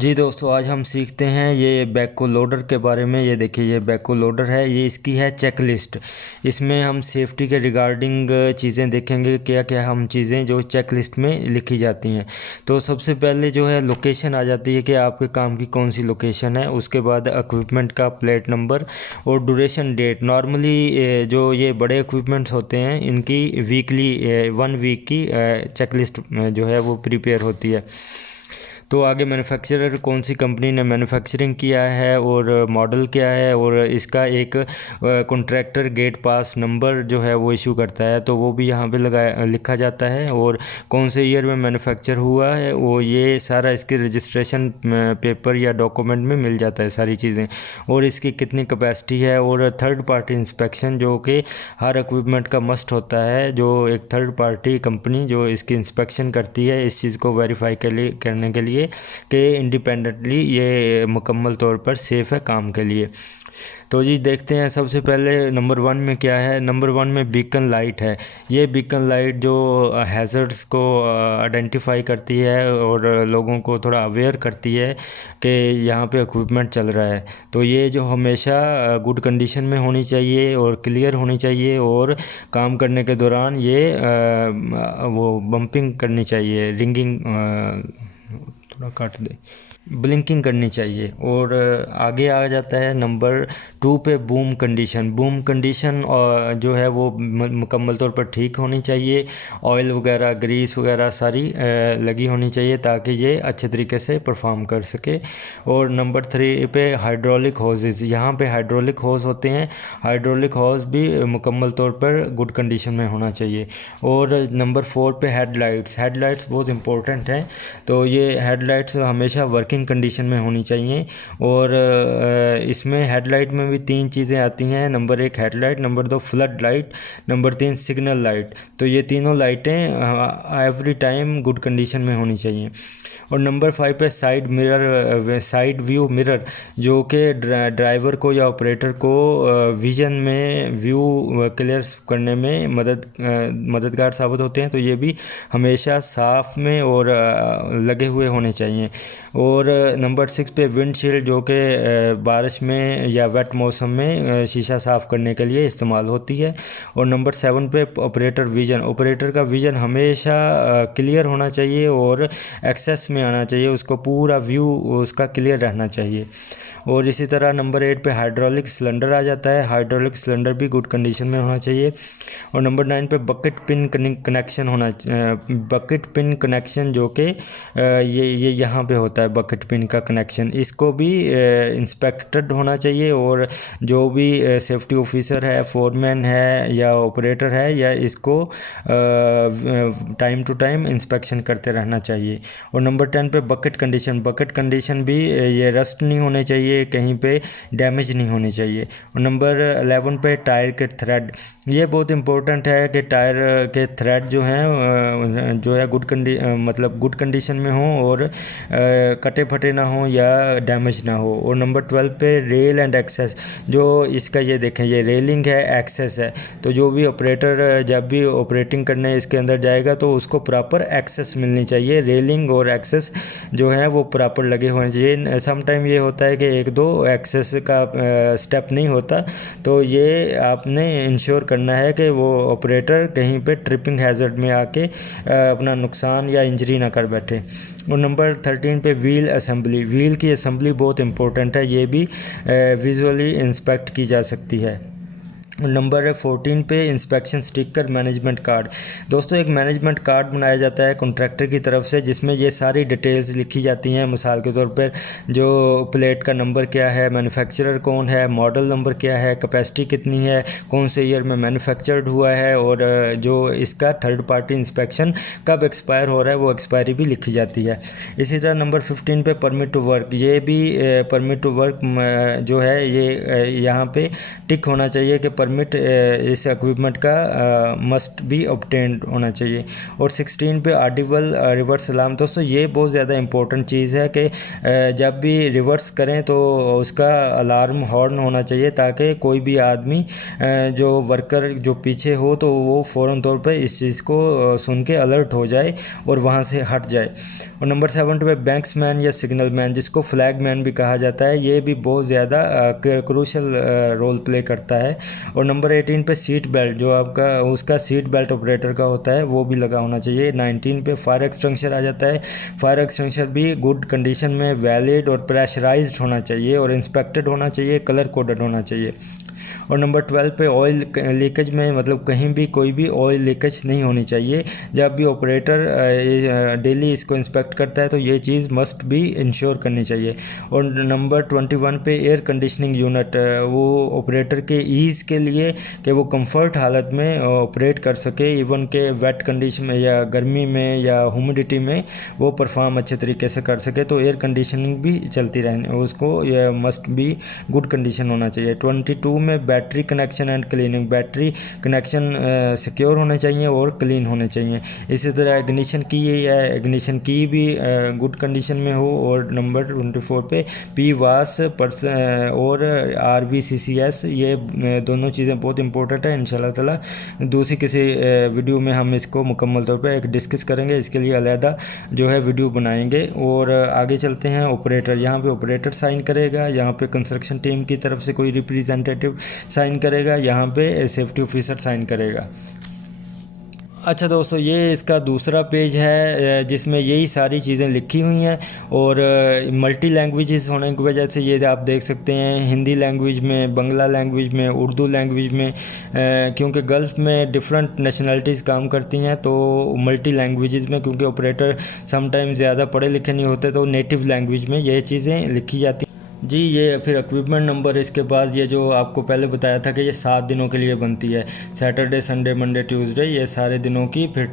जी दोस्तों, आज हम सीखते हैं ये बैकहो लोडर के बारे में। ये देखिए, ये बैकहो लोडर है, ये इसकी है चेकलिस्ट। इसमें हम सेफ्टी के रिगार्डिंग चीज़ें देखेंगे, क्या क्या हम चीज़ें जो चेकलिस्ट में लिखी जाती हैं। तो सबसे पहले जो है लोकेशन आ जाती है कि आपके काम की कौन सी लोकेशन है। उसके बाद इक्विपमेंट का प्लेट नंबर और ड्यूरेशन डेट। नॉर्मली जो ये बड़े इक्विपमेंट्स होते हैं इनकी वीकली 1 वीक की चेकलिस्ट जो है वो प्रिपेयर होती है। तो आगे मैन्युफैक्चरर कौन सी कंपनी ने मैन्युफैक्चरिंग किया है और मॉडल क्या है, और इसका एक कॉन्ट्रैक्टर गेट पास नंबर जो है वो इशू करता है, तो वो भी यहाँ पे लिखा जाता है। और कौन से ईयर में मैन्युफैक्चर हुआ है वो ये सारा इसके रजिस्ट्रेशन पेपर या डॉक्यूमेंट में मिल जाता है सारी चीज़ें। और इसकी कितनी कैपेसिटी है, और थर्ड पार्टी इंस्पेक्शन जो कि हर इक्विपमेंट का मस्ट होता है, जो एक थर्ड पार्टी कंपनी जो इसकी इंस्पेक्शन करती है इस चीज़ को वेरीफाई करने के लिए कि इंडिपेंडेंटली ये मुकम्मल तौर पर सेफ़ है काम के लिए। तो जी देखते हैं सबसे पहले नंबर 1 में क्या है। नंबर 1 में बीकन लाइट है। ये बीकन लाइट जो हैज़र्ड्स को आइडेंटिफाई करती है और लोगों को थोड़ा अवेयर करती है कि यहाँ पे इक्विपमेंट चल रहा है। तो ये जो हमेशा गुड कंडीशन में होनी चाहिए और क्लियर होनी चाहिए, और काम करने के दौरान ये वो बम्पिंग करनी चाहिए, रिंगिंग थोड़ा काट दे, ब्लिंकिंग करनी चाहिए। और आगे आ जाता है नंबर 2 पे बूम कंडीशन। बूम कंडीशन जो है वो मुकम्मल तौर पर ठीक होनी चाहिए। ऑयल वगैरह, ग्रीस वगैरह सारी लगी होनी चाहिए ताकि ये अच्छे तरीके से परफॉर्म कर सके। और नंबर 3 पे हाइड्रोलिक होजेस। यहाँ पे हाइड्रोलिक होज होते हैं, हाइड्रोलिक होज भी मुकम्मल तौर पर गुड कंडीशन में होना चाहिए। और नंबर 4 पे हेडलाइट्स। हेडलाइट्स बहुत इंपॉर्टेंट हैं, तो ये हेडलाइट्स हमेशा वर्किंग कंडीशन में होनी चाहिए। और इसमें हेडलाइट में भी 3 चीज़ें आती हैं। Number 1 headlight, number 2 flood light, number 3 signal light. तो ये तीनों लाइटें एवरी टाइम गुड कंडीशन में होनी चाहिए। और नंबर 5 पे side mirror, side view mirror, जो कि ड्राइवर को या ऑपरेटर को विज़न में व्यू क्लियर करने में मददगार साबित होते हैं। तो ये भी हमेशा साफ में और लगे हुए होने चाहिए। और नंबर 6 पे विंडशील्ड, जो कि बारिश में या वेट मौसम में शीशा साफ़ करने के लिए इस्तेमाल होती है। और नंबर 7 पे ऑपरेटर विज़न। ऑपरेटर का विज़न हमेशा क्लियर होना चाहिए और एक्सेस में आना चाहिए, उसको पूरा व्यू उसका क्लियर रहना चाहिए। और इसी तरह नंबर 8 पे हाइड्रोलिक सिलेंडर आ जाता है। हाइड्रोलिक सिलेंडर भी गुड कंडीशन में होना चाहिए। और नंबर 9 पे bucket pin connection bucket pin connection, जो कि ये यहाँ पे होता है बकेट पिन का कनेक्शन, इसको भी इंस्पेक्टेड होना चाहिए। और जो भी सेफ्टी ऑफिसर है, फोरमैन है या ऑपरेटर है, या इसको टाइम टू टाइम इंस्पेक्शन करते रहना चाहिए। और नंबर 10 पे बकेट कंडीशन। बकेट कंडीशन भी ये रस्ट नहीं होने चाहिए, कहीं पे डैमेज नहीं होनी चाहिए। और नंबर 11 पे टायर के थ्रेड। ये बहुत इंपॉर्टेंट है कि टायर के थ्रेड जो हैं जो है गुड कंडीशन में हो और कटे फटे ना हो या डैमेज ना हो। और नंबर 12 पे रेल एंड एक्सेस। जो इसका ये देखें, ये रेलिंग है, एक्सेस है, तो जो भी ऑपरेटर जब भी ऑपरेटिंग करने इसके अंदर जाएगा तो उसको प्रॉपर एक्सेस मिलनी चाहिए। रेलिंग और एक्सेस जो है वो प्रॉपर लगे होने चाहिए। समटाइम ये होता है कि 1-2 एक्सेस का स्टेप नहीं होता, तो ये आपने इंश्योर करना है कि वो ऑपरेटर कहीं पे ट्रिपिंग हैज़र्ड में आके अपना नुकसान या इंजरी ना कर बैठे। और नंबर 13 पे व्हील असेंबली। व्हील की असेंबली बहुत इंपॉर्टेंट है, ये भी विजुअली इंस्पेक्ट की जा सकती है। नंबर 14 पे इंस्पेक्शन स्टिकर मैनेजमेंट कार्ड। दोस्तों, एक मैनेजमेंट कार्ड बनाया जाता है कॉन्ट्रैक्टर की तरफ से, जिसमें ये सारी डिटेल्स लिखी जाती हैं। मिसाल के तौर पर जो प्लेट का नंबर क्या है, मैन्युफैक्चरर कौन है, मॉडल नंबर क्या है, कैपेसिटी कितनी है, कौन से ईयर में मैन्युफैक्चर्ड हुआ है, और जो इसका थर्ड पार्टी इंस्पेक्शन कब एक्सपायर हो रहा है वो एक्सपायरी भी लिखी जाती है। इसी तरह नंबर 15 पे परमिट टू वर्क। ये भी परमिट टू वर्क जो है ये यहाँ पे टिक होना चाहिए कि परमिट इस इक्विपमेंट का मस्ट बी ऑब्टेन्ड होना चाहिए। और 16 पे ऑडिबल रिवर्स अलार्म। दोस्तों, ये बहुत ज़्यादा इंपॉर्टेंट चीज़ है कि जब भी रिवर्स करें तो उसका अलार्म हॉर्न होना चाहिए, ताकि कोई भी आदमी जो वर्कर जो पीछे हो तो वो फ़ौरन तौर पे इस चीज़ को सुन के अलर्ट हो जाए और वहाँ से हट जाए। और नंबर 7 पे बैंक्समैन या सिग्नल मैन, जिसको फ्लैग मैन भी कहा जाता है, ये भी बहुत ज़्यादा क्रूशल रोल प्ले करता है। और नंबर 18 पे सीट बेल्ट, जो आपका उसका सीट बेल्ट ऑपरेटर का होता है, वो भी लगा होना चाहिए। 19 पे फायर एक्सटिंग्विशर आ जाता है। फायर एक्सटिंग्विशर भी गुड कंडीशन में, वैलिड और प्रेशराइज्ड होना चाहिए और इंस्पेक्टेड होना चाहिए, कलर कोडेड होना चाहिए। और नंबर 12 पे ऑयल लीकेज में, मतलब कहीं भी कोई भी ऑयल लीकेज नहीं होनी चाहिए। जब भी ऑपरेटर डेली इसको इंस्पेक्ट करता है तो ये चीज़ मस्ट भी इंश्योर करनी चाहिए। और नंबर 21 पे एयर कंडीशनिंग यूनिट, वो ऑपरेटर के ईज़ के लिए कि वो कंफर्ट हालत में ऑपरेट कर सके, इवन के वेट कंडीशन में या गर्मी में या ह्यूमिडिटी में वो परफॉर्म अच्छे तरीके से कर सके, तो एयर कंडीशनिंग भी चलती रहनी, उसको ये मस्ट भी गुड कंडीशन होना चाहिए। 22 में battery connection and cleaning, battery connection secure होने चाहिए और क्लीन होने चाहिए। इसी तरह इग्निशन की या इग्निशन की भी गुड कंडीशन में हो। और नंबर 24 पे पी वास और RVCCS, ये दोनों चीज़ें बहुत इंपॉर्टेंट है। इंशाल्लाह ताला दूसरी किसी वीडियो में हम इसको मुकम्मल तौर पे डिस्कस करेंगे, इसके लिए अलहदा जो है वीडियो बनाएंगे। और आगे चलते हैं। ऑपरेटर, यहाँ पे ऑपरेटर साइन करेगा, यहाँ पे कंस्ट्रक्शन टीम की तरफ से कोई रिप्रेजेंटेटिव साइन करेगा, यहाँ पे सेफ्टी ऑफिसर साइन करेगा। अच्छा दोस्तों, ये इसका दूसरा पेज है जिसमें यही सारी चीज़ें लिखी हुई हैं। और मल्टी लैंग्वेजेस होने की वजह से ये आप देख सकते हैं, हिंदी लैंग्वेज में, बंगला लैंग्वेज में, उर्दू लैंग्वेज में, क्योंकि गल्फ़ में डिफरेंट नेशनलिटीज़ काम करती हैं तो मल्टी लैंग्वेजेस में, क्योंकि ऑपरेटर समटाइम ज़्यादा पढ़े लिखे नहीं होते तो नेटिव लैंग्वेज में ये चीज़ें लिखी जाती हैं। जी, ये फिर इक्विपमेंट नंबर, इसके बाद ये जो आपको पहले बताया था कि ये 7 दिनों के लिए बनती है, सैटरडे, संडे, मंडे, ट्यूसडे, ये सारे दिनों की फिर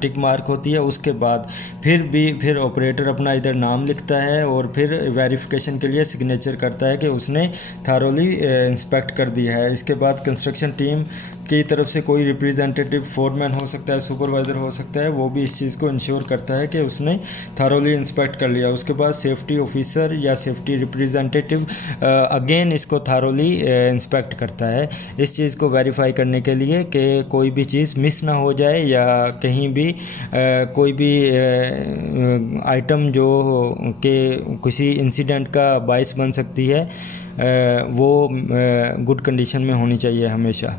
टिक मार्क होती है। उसके बाद फिर ऑपरेटर अपना इधर नाम लिखता है और फिर वेरिफिकेशन के लिए सिग्नेचर करता है कि उसने थारोली इंस्पेक्ट कर दिया है। इसके बाद कंस्ट्रक्शन टीम की तरफ से कोई रिप्रेजेंटेटिव, फोरमैन हो सकता है, सुपरवाइज़र हो सकता है, वो भी इस चीज़ को इंश्योर करता है कि उसने थारोली इंस्पेक्ट कर लिया। उसके बाद सेफ्टी ऑफिसर या सेफ्टी रिप्रेजेंटेटिव अगेन इसको थारोली इंस्पेक्ट करता है, इस चीज़ को वेरीफाई करने के लिए कि कोई भी चीज़ मिस ना हो जाए या कहीं भी कोई भी आइटम जो कि किसी इंसिडेंट का बाइस बन सकती है, वो गुड कंडीशन में होनी चाहिए हमेशा।